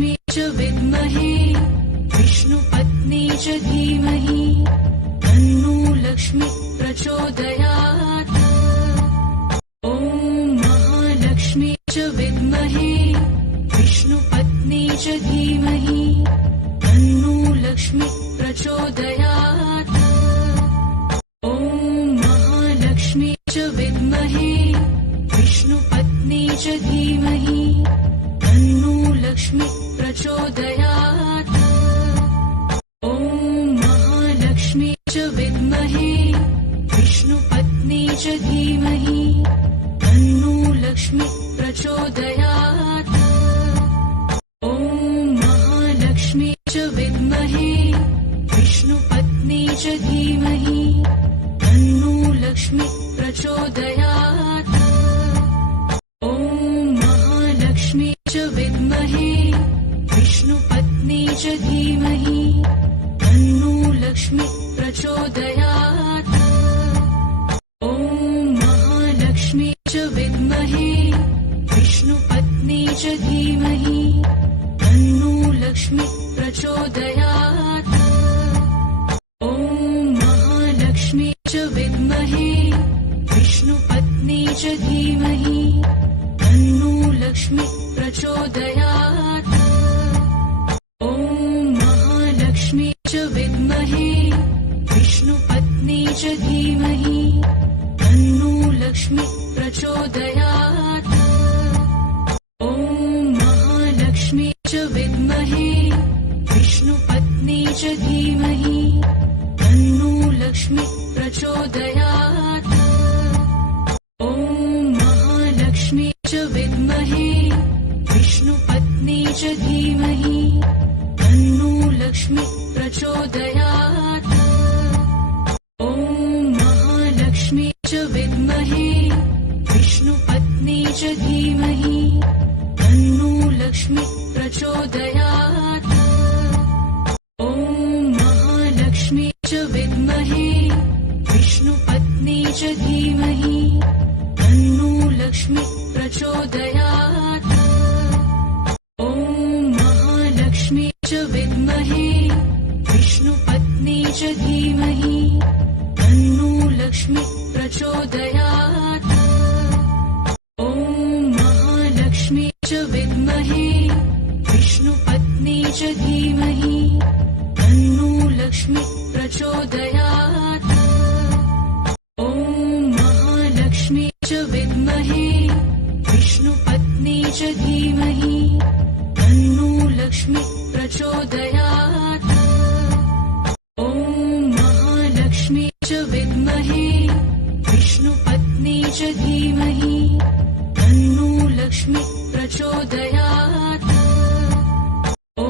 लक्ष्मी च विद्महे विष्णुपत्नी च धीमहि तन्नो लक्ष्मी प्रचोदयात्। ॐ महालक्ष्मी च विद्महे विष्णुपत्नी च धीमहि तन्नो लक्ष्मी प्रचोदयात्। ॐ महालक्ष्मी च विद्महे विष्णुपत्नी च धीमहि तन्नो लक्ष्मी प्रचोदयात्। ॐ महालक्ष्मी च विद्महे विष्णुपत्नी च धीमहि तन्नो लक्ष्मी प्रचोदयात्। ॐ महालक्ष्मी च विद्महे विष्णुपत्नी च धीमहि तन्नो लक्ष्मी प्रचोदयात्। ॐ महालक्ष्मी च विद्महे विष्णुपत्नी च धीमहि तन्नो लक्ष्मी प्रचोदयात्। ॐ महालक्ष्मी च विद्महे विष्णुपत्नी च धीमहि तन्नो लक्ष्मी प्रचोदयात्। ॐ महालक्ष्मी च विद्महे विष्णुपत्नी च धीमहि तन्नो लक्ष्मी प्रचोदयात्। ॐ महालक्ष्मी च विद्महे विष्णुपत्नी च धीमहि तन्नो लक्ष्मी प्रचोदयात्। ॐ महालक्ष्मी च विद्महे विष्णुपत्नी च धीमहि तन्नो लक्ष्मी प्रचोदयात्। ॐ महालक्ष्मी च विद्महे विष्णुपत्नी च धीमहि तन्नो लक्ष्मी प्रचोदयात्। ॐ महालक्ष्मी च विद्महे विष्णुपत्नी च धीमहि तन्नो लक्ष्मी प्रचोदयात्। ॐ महालक्ष्मी च विद्महे विष्णुपत्नी च धीमहि तन्नो लक्ष्मी प्रचोदयात्। ॐ महालक्ष्मी च विद्महे विष्णुपत्नी च धीमहि तन्नो लक्ष्मी प्रचोदयात्। ॐ महालक्ष्मी च विद्महे विष्णुपत्नी च धीमहि तन्नो लक्ष्मी प्रचोदयात्। ॐ महालक्ष्मी च विद्महे विष्णुपत्नी च धीमहि तन्नो लक्ष्मी प्रचोदयात्। ॐ महालक्ष्मी च विद्महे विष्णुपत्नी च धीमहि तन्नो लक्ष्मी प्रचोदयात्। ॐ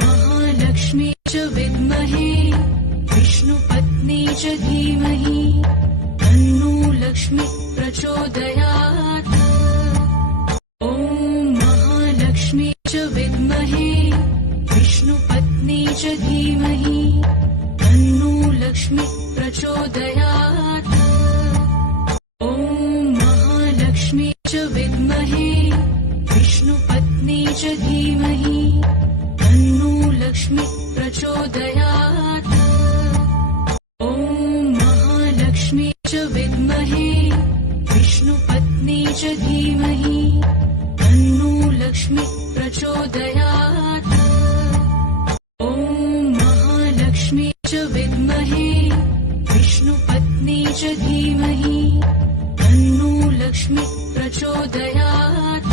महालक्ष्मी च विद्महे विष्णुपत्नी च धीमहि तन्नो लक्ष्मी प्रचोदयात्। ॐ महालक्ष्मी च विद्महे विष्णुपत्नी च धीमहि तन्नो लक्ष्मी प्रचोदयात्। ॐ महालक्ष्मी च विद्महे विष्णुपत्नी च धीमहि तन्नो लक्ष्मी प्रचोदयात्। ॐ महालक्ष्मी च विद्महे विष्णुपत्नी च धीमहि तन्नो लक्ष्मी प्रचोदयात्। ॐ महालक्ष्मी च विद्महे विष्णुपत्नी च धीमहि तन्नो लक्ष्मी प्रचोदयात्।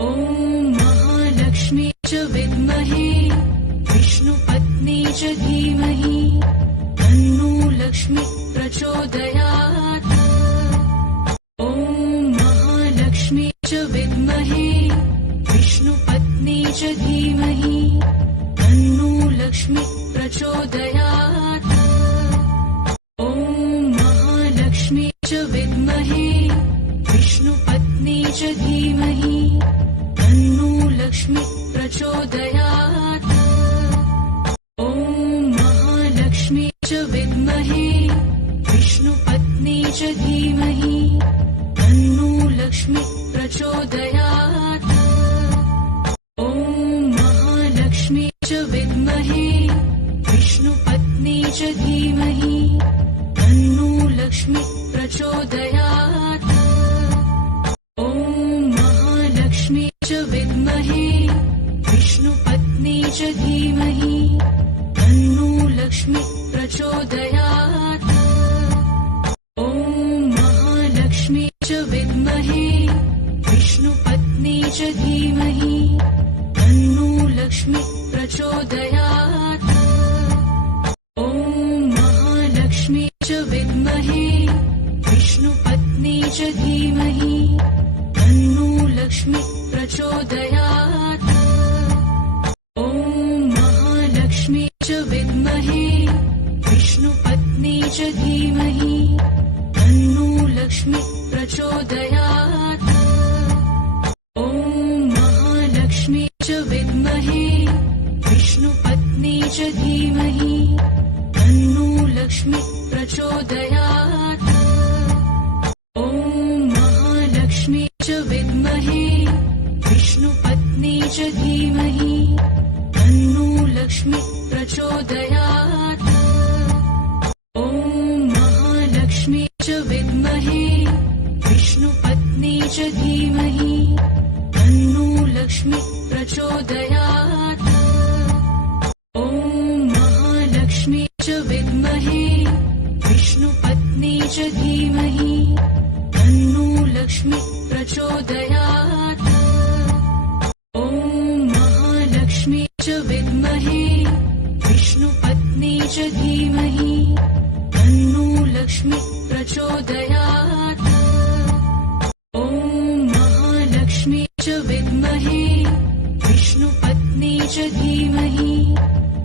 ॐ महालक्ष्मी च विद्महे विष्णुपत्नी च धीमहि तन्नो लक्ष्मी प्रचोदयात्। ॐ महालक्ष्मी च विद्महे विष्णुपत्नी च धीमहि तन्नो लक्ष्मी प्रचोदयात्। ॐ महालक्ष्मी च विद्महे विष्णुपत्नी च धीमहि तन्नो लक्ष्मी प्रचोदयात्। ॐ महालक्ष्मी च विद्महे विष्णुपत्नी च धीमहि तन्नो लक्ष्मी प्रचोदयात्। ॐ च विद्महे विष्णुपत्नी च धीमहि तन्नो लक्ष्मी प्रचोदयात्। ॐ महालक्ष्मी च विद्महे विष्णुपत्नी च धीमहि तन्नो लक्ष्मी प्रचोदयात्। ॐ महालक्ष्मी च विद्महे विष्णुपत्नी च धीमहि तन्नो लक्ष्मी प्रचोदयात्। ॐ महालक्ष्मी च विद्महे विष्णुपत्नी च धीमहि तन्नो लक्ष्मी प्रचोदयात्। ॐ महालक्ष्मी च विद्महे विष्णुपत्नी च धीमहि तन्नो लक्ष्मी प्रचोदयात्। ॐ महालक्ष्मी च विद्महे विष्णुपत्नी च धीमहि तन्नो लक्ष्मी प्रचोदयात्। ॐ महालक्ष्मी च विद्महे विष्णुपत्नी च धीमहि तन्नो लक्ष्मी प्रचोदयात्। ॐ महालक्ष्मी च विद्महे विष्णुपत्नी च धीमहि तन्नो लक्ष्मी प्रचोदयात्। ॐ महालक्ष्मी च विद्महे विष्णुपत्नी च धीमहि तन्नो लक्ष्मी प्रचोदयात्। ॐ महालक्ष्मी च विद्महे विष्णुपत्नी च धीमहि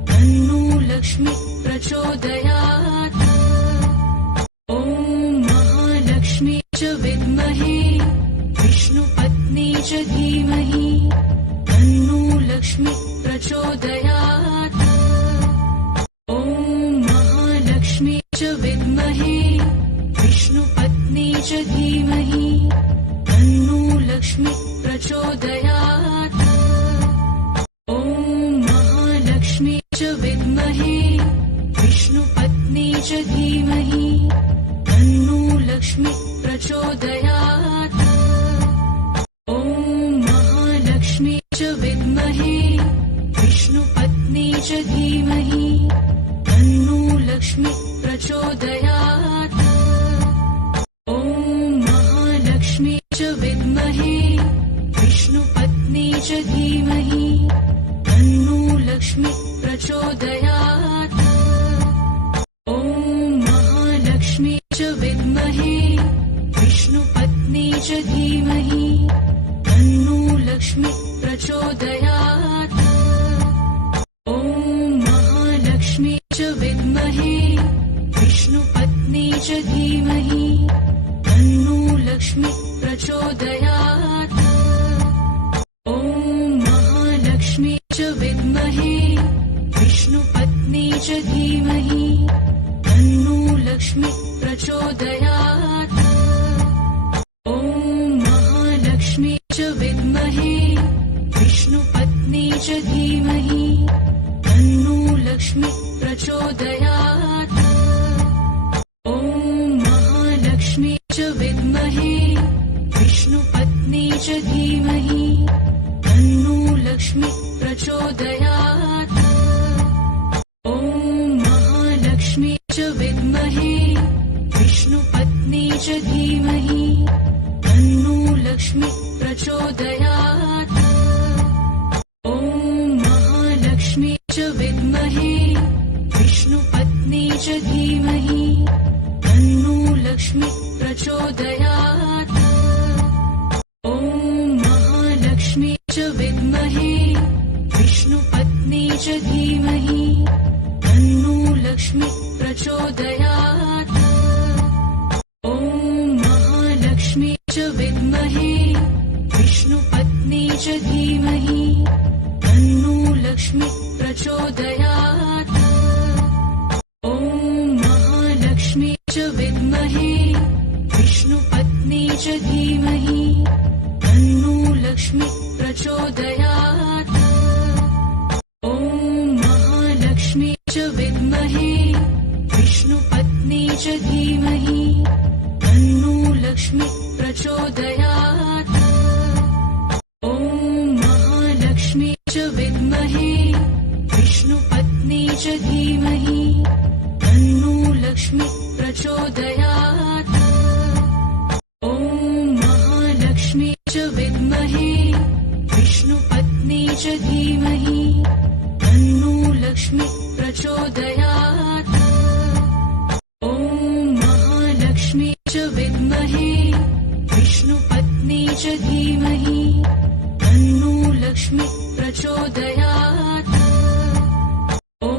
तन्नो लक्ष्मी प्रचोदयात्। ॐ महालक्ष्मी च विद्महे विष्णुपत्नी च धीमहि तन्नो लक्ष्मी प्रचोदयात्। ॐ महालक्ष्मी च विद्महे विष्णुपत्नी च धीमहि तन्नो लक्ष्मी प्रचोदयात्। ॐ महालक्ष्मी च विद्महे विष्णुपत्नी च धीमहि तन्नो लक्ष्मी प्रचोदयात्। ॐ महालक्ष्मी च विद्महे विष्णुपत्नी च धीमहि तन्नो लक्ष्मी प्रचोदयात्। ॐ महालक्ष्मी च विद्महे विष्णुपत्नी च धीमहि तन्नो लक्ष्मी प्रचोदयात्। ॐ महालक्ष्मी च विद्महे विष्णुपत्नी च धीमहि तन्नो लक्ष्मी प्रचोदयात्। ॐ महालक्ष्मी च विद्महे विष्णुपत्नी च धीमहि तन्नो लक्ष्मी प्रचोदयात्। ॐ महालक्ष्मी च विद्महे विष्णुपत्नी च धीमहि तन्नो लक्ष्मी प्रचोदयात्। ॐ महालक्ष्मी च विद्महे विष्णुपत्नी च धीमहि तन्नो लक्ष्मी प्रचोदयात्। ॐ महालक्ष्मी च विद्महे विष्णुपत्नी च धीमहि तन्नो लक्ष्मी प्रचोदयात्। ॐ महालक्ष्मी च विद्महे विष्णुपत्नी च धीमहि तन्नो लक्ष्मी प्रचोदयात्। ॐ महालक्ष्मी च विद्महे विष्णुपत्नी च धीमहि तन्नो लक्ष्मी प्रचोदयात्। ॐ महालक्ष्मी च विद्महे विष्णुपत्नी च धीमहि तन्नो लक्ष्मी प्रचोदयात्। ॐ महालक्ष्मी च विद्महे विष्णुपत्नी च धीमहि तन्नो लक्ष्मी प्रचोदयात्। ॐ महालक्ष्मी च विद्महे विष्णुपत्नी च धीमहि तन्नो लक्ष्मी प्रचोदयात्। ॐ महालक्ष्मी च विद्महे विष्णुपत्नी च धीमहि तन्नो लक्ष्मी प्रचोदयात्। ॐ च विद्महे विष्णुपत्नी च धीमहि तन्नो लक्ष्मी प्रचोदयात्। ॐ महालक्ष्मी च विद्महे विष्णुपत्नी च धीमहि तन्नो लक्ष्मी प्रचोदयात्। ॐ महालक्ष्मी च विद्महे विष्णुपत्नी च धीमहि तन्नो लक्ष्मी प्रचोदयात्। ॐ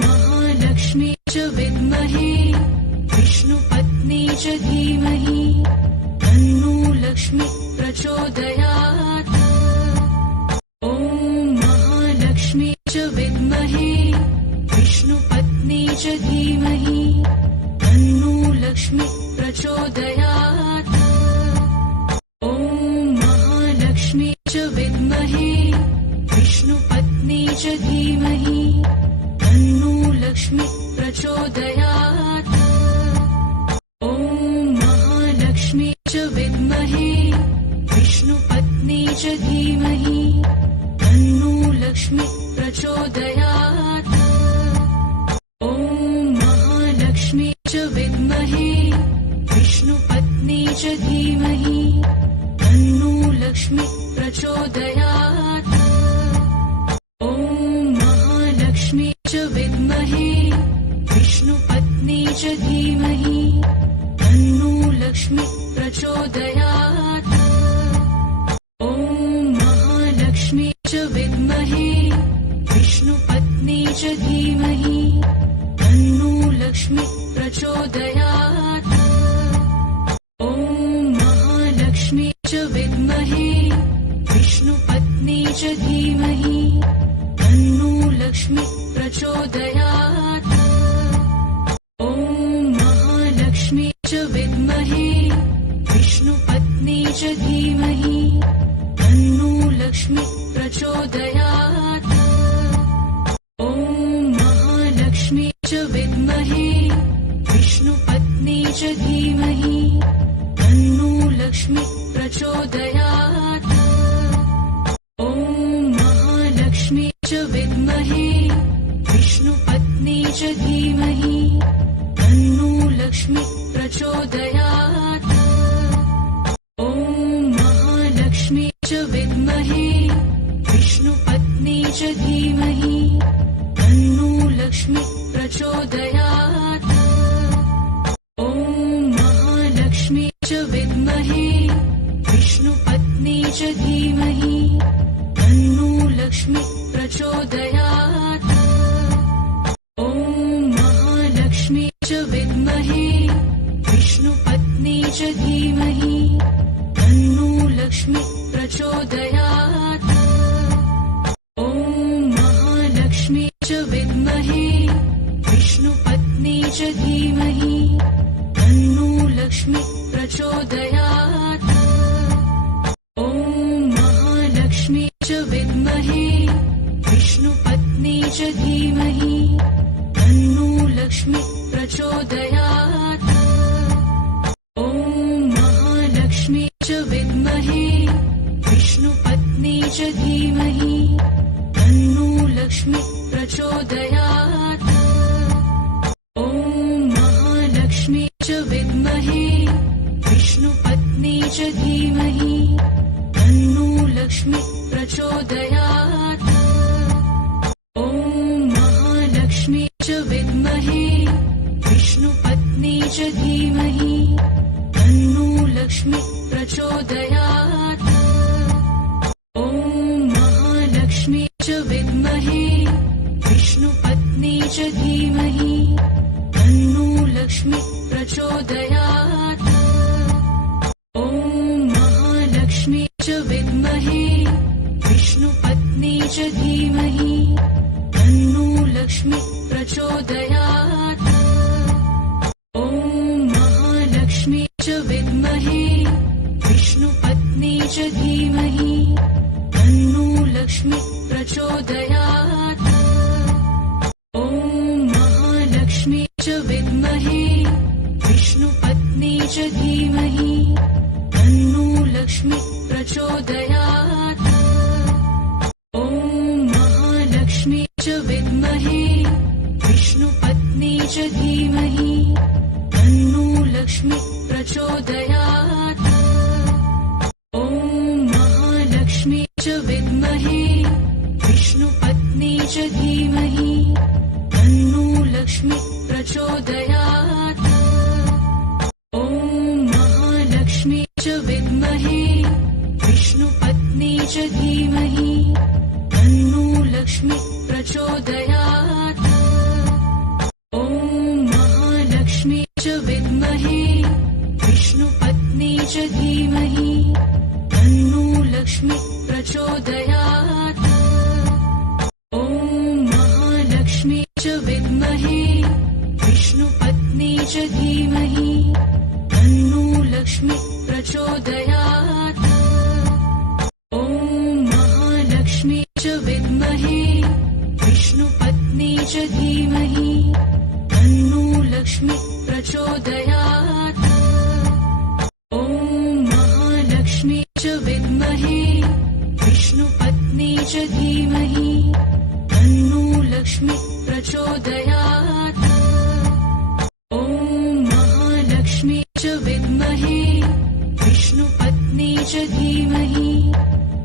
महालक्ष्मी च विद्महे विष्णुपत्नी च धीमहि तन्नो लक्ष्मी प्रचोदयात्। ॐ महालक्ष्मी च विद्महे विष्णुपत्नी च धीमहि तन्नो लक्ष्मी प्रचोदयात्। ॐ महालक्ष्मी च विद्महे विष्णुपत्नी च धीमहि तन्नो लक्ष्मी प्रचोदयात्। ॐ महालक्ष्मी च विद्महे विष्णुपत्नी च धीमहि तन्नो लक्ष्मी प्रचोदयात्। ॐ महालक्ष्मी च विद्महे विष्णुपत्नी च धीमहि तन्नो लक्ष्मी प्रचोदयात्। ॐ महालक्ष्मी च विद्महे विष्णुपत्नी च धीमहि तन्नो लक्ष्मी प्रचोदयात्। ॐ महालक्ष्मी च विद्महे विष्णुपत्नी च धीमहि तन्नो लक्ष्मी प्रचोदयात्। ॐ महालक्ष्मी च विद्महे विष्णुपत्नी च धीमहि तन्नो लक्ष्मी प्रचोदयात्। ॐ महालक्ष्मी च विद्महे विष्णुपत्नी च धीमहि तन्नो लक्ष्मी प्रचोदयात्। ॐ महालक्ष्मी च विद्महे विष्णुपत्नी च धीमहि तन्नो लक्ष्मी प्रचोदयात्। ॐ महालक्ष्मी च विद्महे विष्णुपत्नी च धीमहि तन्नो लक्ष्मी प्रचोदयात्। ॐ महालक्ष्मी च विद्महे विष्णुपत्नी च धीमहि तन्नो लक्ष्मी प्रचोदयात्। ॐ महालक्ष्मी च विद्महे विष्णुपत्नी च धीमहि तन्नो लक्ष्मी प्रचोदयात्। ॐ महालक्ष्मी च विद्महे विष्णुपत्नी च धीमहि तन्नो लक्ष्मी प्रचोदयात्। ॐ महालक्ष्मी च विद्महे विष्णुपत्नी च धीमहि तन्नो लक्ष्मी प्रचोदयात्। ॐ महालक्ष्मी च विद्महे विष्णुपत्नी च धीमहि तन्नो लक्ष्मी प्रचोदयात्। ॐ महालक्ष्मी च विद्महे विष्णुपत्नी च धीमहि तन्नो लक्ष्मी प्रचोदयात्। ॐ महालक्ष्मी च विद्महे विष्णुपत्नी च धीमहि तन्नो लक्ष्मी प्रचोदयात्। ॐ महालक्ष्मी च विद्महे विष्णुपत्नी च धीमहि तन्नो लक्ष्मी प्रचोदयात्। ॐ महालक्ष्मी च विद्महे विष्णुपत्नी च धीमहि तन्नो लक्ष्मी प्रचोदयात्। ॐ महालक्ष्मी च विद्महे विष्णुपत्नी च धीमहि तन्नो लक्ष्मी प्रचोदयात्। ॐ महालक्ष्मी च विद्महे विष्णुपत्नी च धीमहि तन्नो लक्ष्मी प्रचोदयात्। ॐ महालक्ष्मी च विद्महे विष्णुपत्नी च धीमहि तन्नो लक्ष्मी प्रचोदयात्। ॐ लक्ष्मी च विद्महे विष्णुपत्नी च धीमहि तन्नो लक्ष्मी प्रचोदयात्। ॐ महालक्ष्मी च विद्महे विष्णुपत्नी च धीमहि तन्नो लक्ष्मी प्रचोदयात्। ॐ महालक्ष्मी च विद्महे विष्णुपत्नी च धीमहि तन्नो लक्ष्मी प्रचोदयात्। ॐ महालक्ष्मी च विद्महे विष्णुपत्नी च धीमहि तन्नो लक्ष्मी प्रचोदयात्। ॐ महालक्ष्मी च विद्महे विष्णुपत्नी च धीमहि तन्नो लक्ष्मी प्रचोदयात्। ॐ महालक्ष्मी च विद्महे विष्णुपत्नी च धीमहि तन्नो लक्ष्मी प्रचोदयात्। ॐ महालक्ष्मी च विद्महे विष्णुपत्नी च धीमहि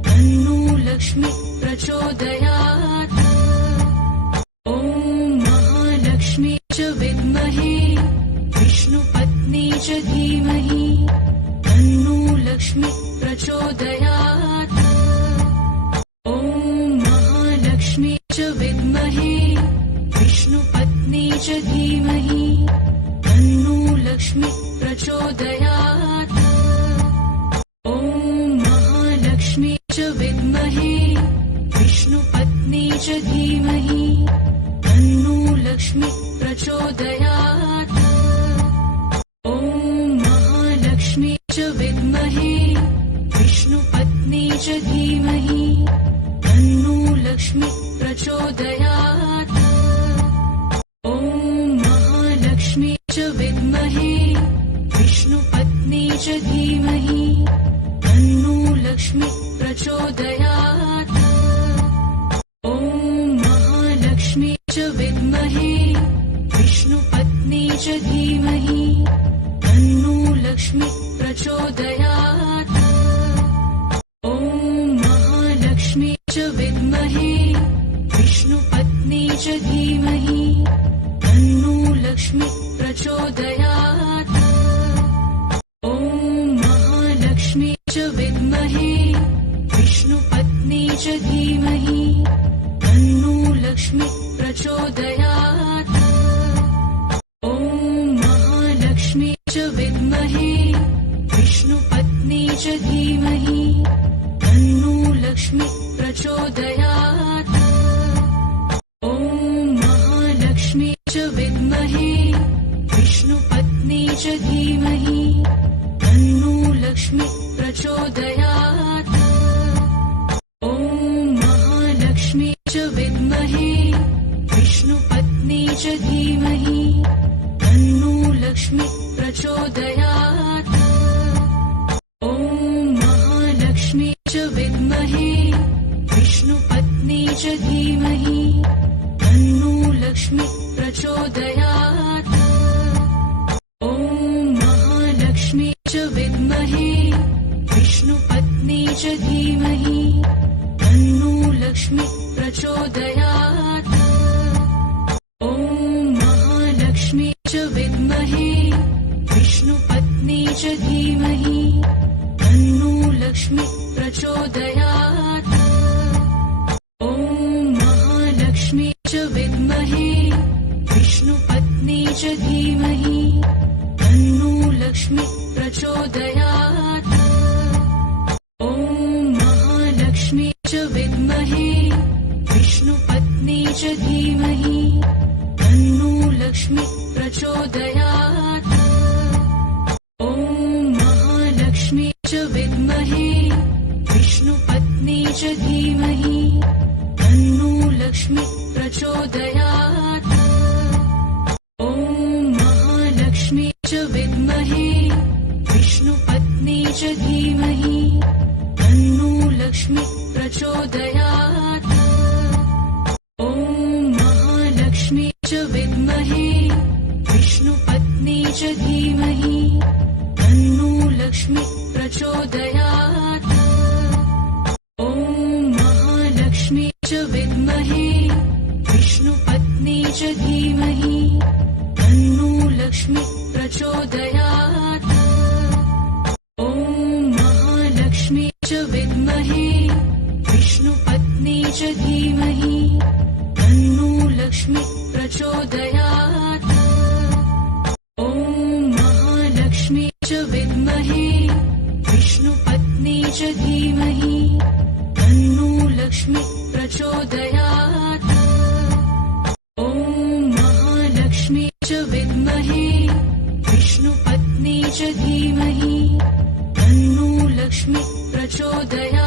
तन्नो लक्ष्मी प्रचोदयात्। ॐ महालक्ष्मी च विद्महे विष्णुपत्नी च धीमहि तन्नो लक्ष्मी प्रचोदयात्। ॐ महालक्ष्मी च विद्महे विष्णुपत्नी च धीमहि तन्नो लक्ष्मी प्रचोदयात्। ॐ महालक्ष्मी च विद्महे विष्णुपत्नी च धीमहि तन्नो लक्ष्मी प्रचोदयात्। ॐ महालक्ष्मी च विद्महे विष्णुपत्नी च धीमहि तन्नो लक्ष्मी प्रचोदयात्। ॐ महालक्ष्मी च विद्महे विष्णुपत्नी च धीमहि तन्नो लक्ष्मी प्रचोदयात्। ॐ महालक्ष्मी च विद्महे विष्णुपत्नी च धीमहि तन्नो लक्ष्मी प्रचोदयात्। ॐ महालक्ष्मी च विद्महे विष्णुपत्नी च धीमहि तन्नो लक्ष्मी प्रचोदयात्। ॐ महालक्ष्मी च विद्महे विष्णुपत्नी च धीमहि तन्नो लक्ष्मी प्रचोदयात्। ॐ महालक्ष्मी च विद्महे विष्णुपत्नी च धीमहि तन्नो लक्ष्मी प्रचोदयात्। ॐ महालक्ष्मी च विद्महे विष्णुपत्नी च धीमहि तन्नो लक्ष्मी प्रचोदयात्। ॐ महालक्ष्मी च विद्महे विष्णुपत्नी च धीमहि तन्नो लक्ष्मी प्रचोदयात्। ॐ महालक्ष्मी च विद्महे विष्णुपत्नी च धीमहि तन्नो लक्ष्मी प्रचोदयात्। ॐ महालक्ष्मी च विद्महे विष्णुपत्नी च धीमहि तन्नो लक्ष्मी प्रचोदयात्। ॐ महालक्ष्मी च विद्महे विष्णुपत्नी च धीमहि तन्नो लक्ष्मी प्रचोदयात्। ॐ महालक्ष्मी च विद्महे विष्णुपत्नी च धीमहि तन्नो लक्ष्मी प्रचोदयात्। ॐ महालक्ष्मी च विद्महे विष्णुपत्नी च धीमहि तन्नो लक्ष्मी प्रचोदयात्। ॐ महालक्ष्मी च विद्महे विष्णुपत्नी च धीमहि तन्नो लक्ष्मी प्रचोदयात्। ॐ महालक्ष्मी च विद्महे विष्णुपत्नी च धीमहि तन्नो लक्ष्मी प्रचोदयात्। ॐ महालक्ष्मी च विद्महे विष्णुपत्नी च धीमहि तन्नो लक्ष्मी प्रचोदयात्। ॐ महालक्ष्मी च विद्महे विष्णुपत्नी च धीमहि तन्नो लक्ष्मी प्रचोदयात्। ॐ महालक्ष्मी च विद्महे विष्णुपत्नी च धीमहि तन्नो लक्ष्मी प्रचोदयात्। ॐ महालक्ष्मी च विद्महे विष्णुपत्नी च धीमहि तन्नो लक्ष्मी प्रचोदयात्। ॐ महालक्ष्मी च विद्महे विष्णुपत्नी च धीमहि तन्नो लक्ष्मी प्रचोदयात्।